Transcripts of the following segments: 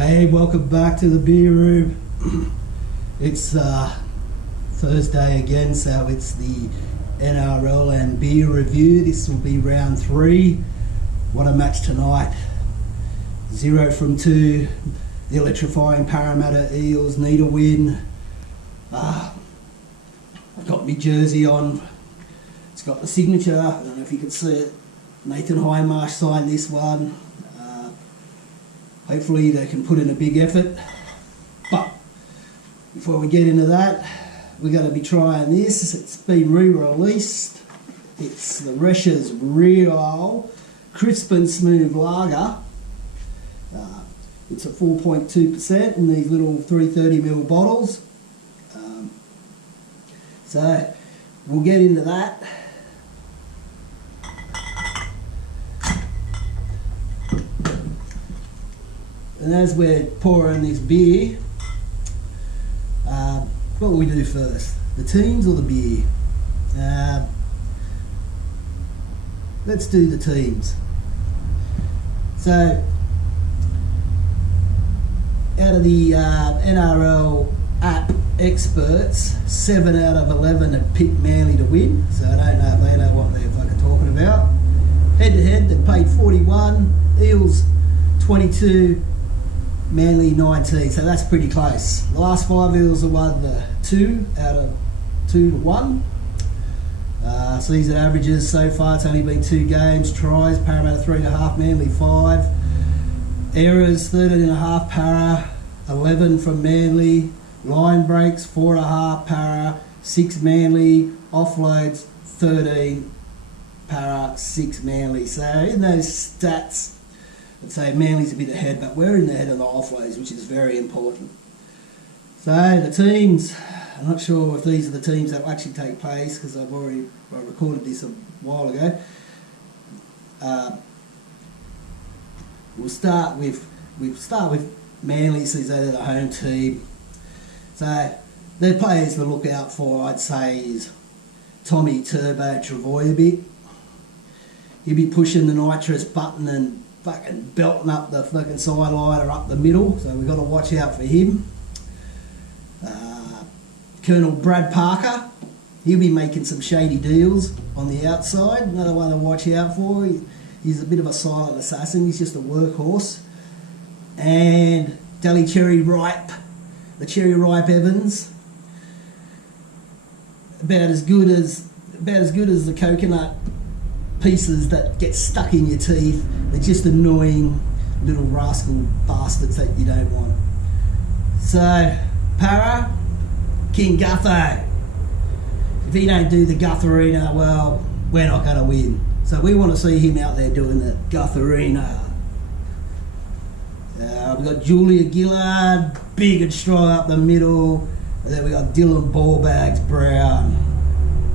Hey, welcome back to the beer room. It's Thursday again, so it's the NRL and beer review. This will be round 3. What a match tonight. 0 from 2. The electrifying Parramatta Eels need a win. I've got my jersey on. It's got the signature. I don't know if you can see it. Nathan Highmarsh signed this one. Hopefully they can put in a big effort. But before we get into that, we're going to be trying this. It's been re-released. It's the Reschs Real Crisp and Smooth Lager. It's a 4.2% in these little 330ml bottles. So we'll get into that. And as we're pouring this beer, what will we do first? The teams or the beer? Let's do the teams. So, out of the NRL app experts, 7 out of 11 have picked Manly to win. So I don't know if they know what they're fucking talking about. Head to head, they played 41, Eels 22, Manly 19, so that's pretty close. The last 5 Eels have won 2 out of 2 to 1. Season averages so far, it's only been 2 games. Tries, Parramatta 3.5, Manly 5. Errors, 13.5 Para, 11 from Manly. Line breaks, 4.5 Para, 6 Manly. Offloads, 13 Para, 6 Manly. So in those stats, I'd say Manly's a bit ahead, but we're in the head of the offloads, which is very important. So the teams, I'm not sure if these are the teams that will actually take place because I recorded this a while ago. We'll start with Manly, since they're the home team. So their players to look out for, I'd say, is Tommy Turbo Travoy a bit. He'll be pushing the nitrous button and fucking belting up the fucking sideline or up the middle, so we've got to watch out for him. Colonel Brad Parker, he'll be making some shady deals on the outside, another one to watch out for. He's a bit of a silent assassin, he's just a workhorse. And the Cherry Ripe Evans, about as good as the coconut pieces that get stuck in your teeth. They're just annoying little rascal bastards that you don't want. So, Para, King Gutho. If he don't do the Gutharina, well, we're not going to win. So we want to see him out there doing the Gutharina. We've got Julia Gillard, big and strong up the middle. And then we got Dylan Ballbags Brown.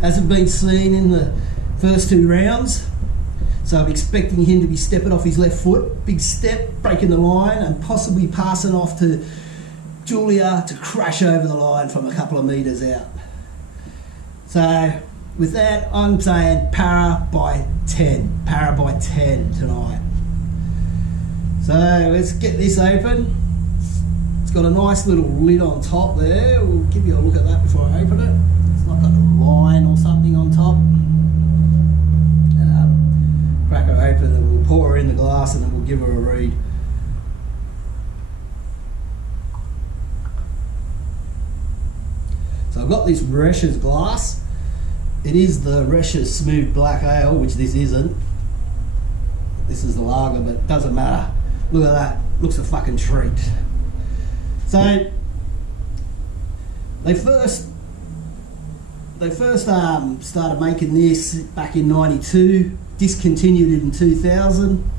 Hasn't been seen in the first 2 rounds, so I'm expecting him to be stepping off his left foot, big step, breaking the line and possibly passing off to Julia to crash over the line from a couple of metres out. So with that, I'm saying Para by 10 tonight. So let's get this open. It's got a nice little lid on top there. We'll give you a look at that before I open it. It's not got a line or something on top. Crack her open and we'll pour her in the glass and then we'll give her a read. So I've got this Reschs glass. It is the Reschs Smooth Black Ale, which this isn't. This is the lager, but it doesn't matter. Look at that, looks a fucking treat. So they first started making this back in '92. Discontinued it in 2000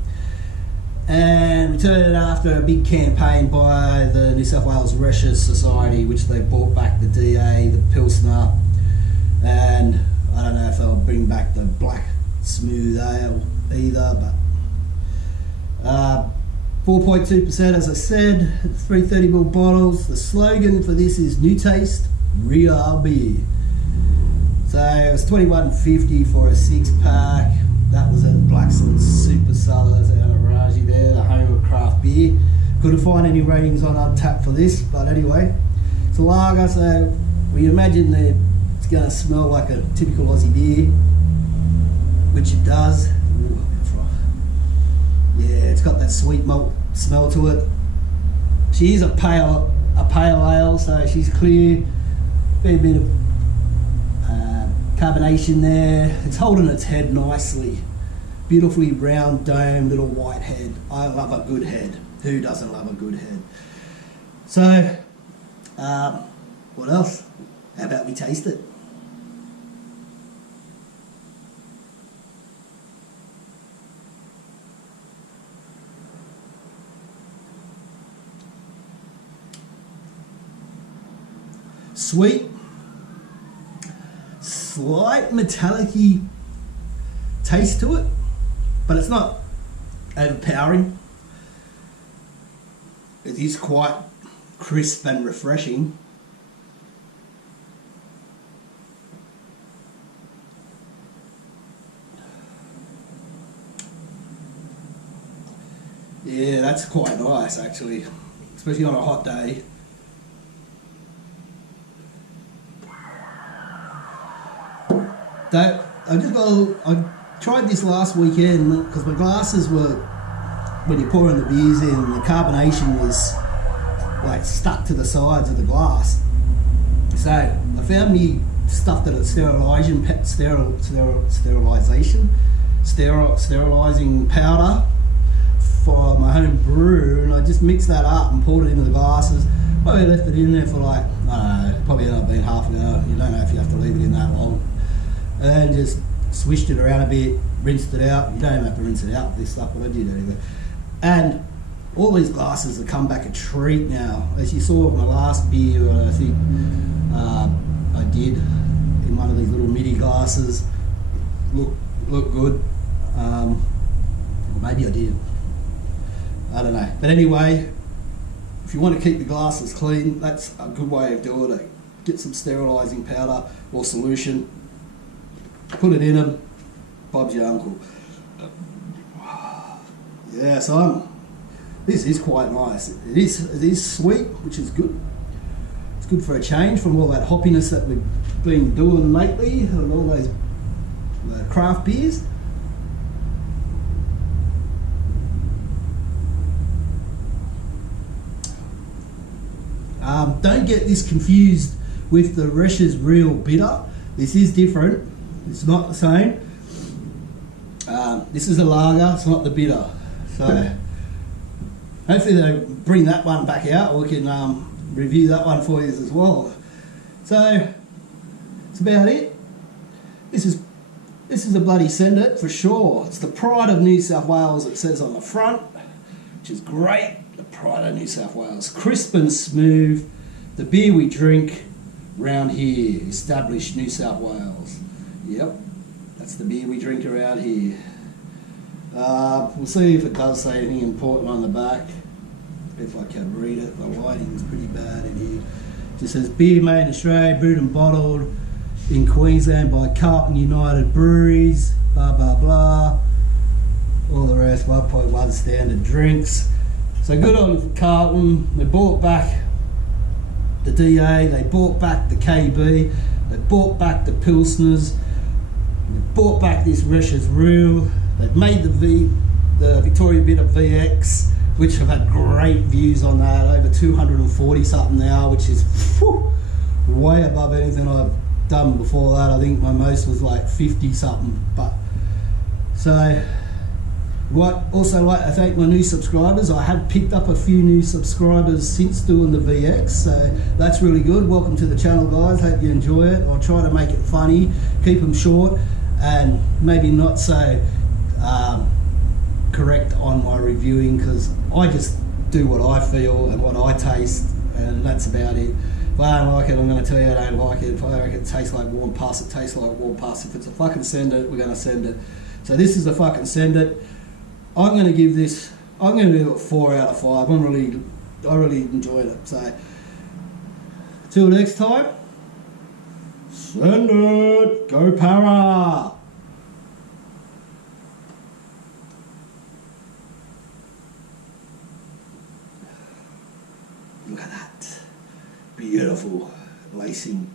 and returned it after a big campaign by the New South Wales Reschs Society, which they brought back the DA, the Pilsner, and I don't know if they'll bring back the black smooth ale either, but 4.2% as I said, 330ml bottles. The slogan for this is New Taste, Real Beer. So it was $21.50 for a 6-pack. That was at Blackstone Super Cellars out of Raji there, the home of craft beer. couldn't find any ratings on Untapped for this, but anyway, it's a lager, so we imagine that it's going to smell like a typical Aussie beer, which it does. Ooh, yeah, it's got that sweet malt smell to it. She is a pale ale, so she's clear. Fair bit of carbonation there. It's holding its head nicely. Beautifully round dome, little white head. I love a good head. Who doesn't love a good head? So, what else? How about we taste it? Sweet, slight metallic-y taste to it, but it's not overpowering. It is quite crisp and refreshing. Yeah, that's quite nice actually, especially on a hot day. I tried this last weekend because my glasses were, when you're pouring the beers in, the carbonation was like stuck to the sides of the glass. So I found me stuff that it's sterilizing powder for my home brew, and I just mixed that up and poured it into the glasses. Probably left it in there for like, I don't know, probably ended up being half an hour. You don't know if you have to leave it in that long. And then just swished it around a bit, rinsed it out. You don't have to rinse it out with this stuff, but I did anyway. And all these glasses have come back a treat now. As you saw with my last beer, I think I did in one of these little midi glasses. Look good. Or maybe I did. I don't know. But anyway, if you want to keep the glasses clean, that's a good way of doing it. Get some sterilising powder or solution, put it in them, Bob's your uncle. Yeah, so this is quite nice. It is sweet, which is good. It's good for a change from all that hoppiness that we've been doing lately and all those craft beers. Don't get this confused with the Reschs Real Bitter. This is different. It's not the same. This is a lager, it's not the bitter. So hopefully they bring that one back out. We can review that one for you as well. So that's about it. This is a bloody send it for sure. It's the pride of New South Wales, it says on the front, which is great. The pride of New South Wales. Crisp and smooth. The beer we drink round here. Established New South Wales. Yep, that's the beer we drink around here. We'll see if it does say anything important on the back. If I can read it. The lighting's pretty bad in here. It just says beer made in Australia, brewed and bottled in Queensland by Carlton United Breweries, blah blah blah. All the rest, 1.1 standard drinks. So good on Carlton. They bought back the DA, they bought back the KB, they bought back the Pilsners, they bought back this Reschs Real. They've made the Victoria Bitter VX, which have had great views on that, over 240 something now, which is way above anything I've done before that. I think my most was like 50 something. But so also like to thank my new subscribers. I have picked up a few new subscribers since doing the VX, so that's really good. Welcome to the channel, guys. Hope you enjoy it. I'll try to make it funny, keep them short, and maybe not so correct on my reviewing, because I just do what I feel and what I taste, and that's about it. If I don't like it, I'm going to tell you I don't like it. If I reckon it tastes like warm pus, it tastes like warm pus. If it's a fucking send it, we're going to send it. So this is a fucking send it. I'm going to give this, I'm going to do it 4 out of 5. I really enjoyed it. So till next time, send it. Go Para. Look at that. Beautiful lacing